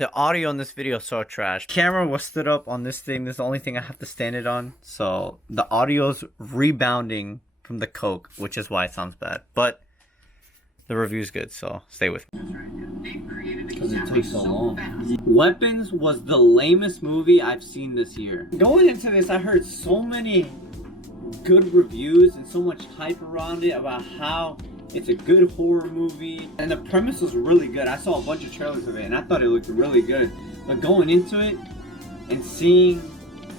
The audio in this video is so trash. Camera was stood up on this thing. This is the only thing I have to stand it on. So the audio's rebounding from the coke, which is why it sounds bad. But the review's good, so stay with me. Because it takes so long. Weapons was the lamest movie I've seen this year. Going into this, I heard so many good reviews and so much hype around it about how it's a good horror movie, and the premise was really good. I saw a bunch of trailers of it and I thought it looked really good. But going into it and seeing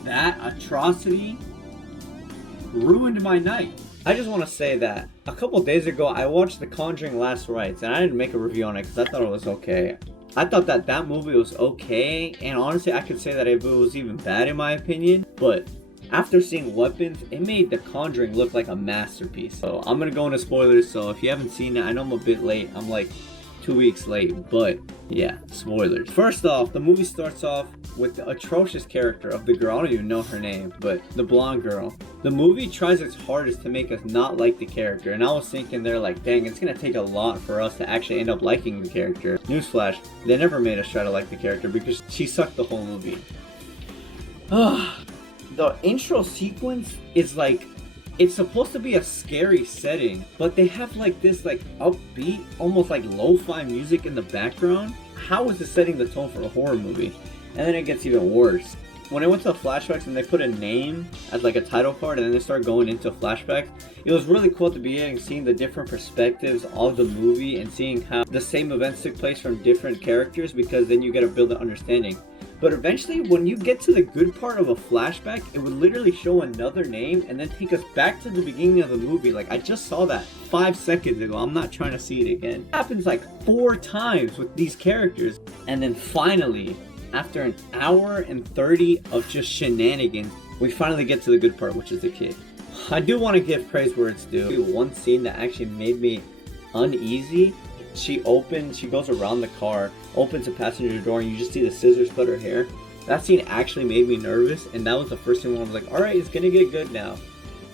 that atrocity ruined my night. I just want to say that a couple days ago I watched The Conjuring Last Rites, and I didn't make a review on it because I thought it was okay. I thought that movie was okay, and honestly I could say that it was even bad in my opinion, but after seeing Weapons, it made The Conjuring look like a masterpiece. So I'm gonna go into spoilers, so if you haven't seen it, I know I'm a bit late. I'm like 2 weeks late, but yeah, spoilers. First off, the movie starts off with the atrocious character of the girl. I don't even know her name, but the blonde girl. The movie tries its hardest to make us not like the character, and I was thinking there like, dang, it's gonna take a lot for us to actually end up liking the character. Newsflash, they never made us try to like the character because she sucked the whole movie. The intro sequence is like, it's supposed to be a scary setting, but they have like this like upbeat, almost like lo-fi music in the background. How is it setting the tone for a horror movie? And then it gets even worse. When I went to the flashbacks and they put a name as like a title card and then they start going into flashbacks, it was really cool at the beginning seeing the different perspectives of the movie and seeing how the same events took place from different characters, because then you get to build an understanding. But eventually, when you get to the good part of a flashback, it would literally show another name and then take us back to the beginning of the movie. Like, I just saw that 5 seconds ago. I'm not trying to see it again. It happens like 4 times with these characters. And then finally, after an hour and 30 of just shenanigans, we finally get to the good part, which is the kid. I do want to give praise where it's due. One scene that actually made me uneasy. She goes around the car, opens the passenger door, and you just see the scissors cut her hair. That scene actually made me nervous, and that was the first thing when I was like, alright, it's gonna get good now.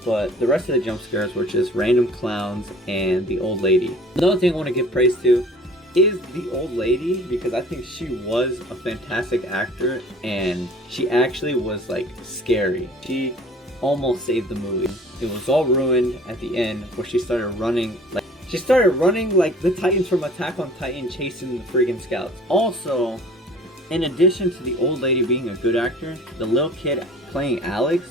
But the rest of the jump scares were just random clowns and the old lady. Another thing I want to give praise to is the old lady, because I think she was a fantastic actor, and she actually was like scary. She almost saved the movie. It was all ruined at the end where she started running like the Titans from Attack on Titan chasing the friggin' scouts. Also, in addition to the old lady being a good actor, the little kid playing Alex,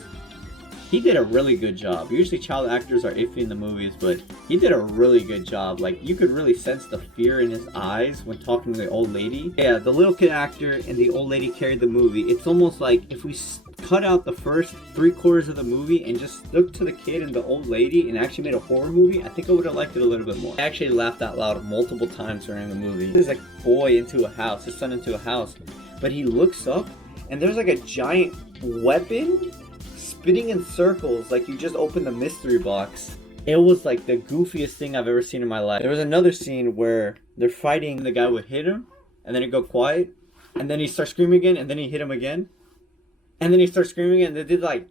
he did a really good job. Usually child actors are iffy in the movies, but he did a really good job. Like, you could really sense the fear in his eyes when talking to the old lady. Yeah, the little kid actor and the old lady carried the movie. It's almost like if we cut out the first 3/4 of the movie and just stuck to the kid and the old lady and actually made a horror movie, I think I would have liked it a little bit more. I actually laughed out loud multiple times during the movie. There's like a boy into a house, his son into a house, but he looks up and there's like a giant weapon spinning in circles like you just opened the mystery box. It was like the goofiest thing I've ever seen in my life. There was another scene where they're fighting, the guy would hit him and then it go quiet and then he starts screaming again and then he hit him again. And then he starts screaming and they did like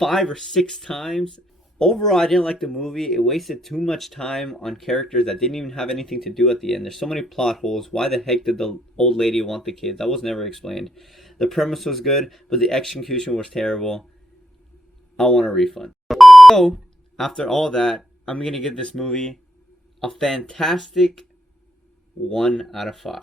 5 or 6 times. Overall, I didn't like the movie. It wasted too much time on characters that didn't even have anything to do at the end. There's so many plot holes. Why the heck did the old lady want the kids? That was never explained. The premise was good, but the execution was terrible. I want a refund. So, after all that, I'm going to give this movie a fantastic 1 out of 5.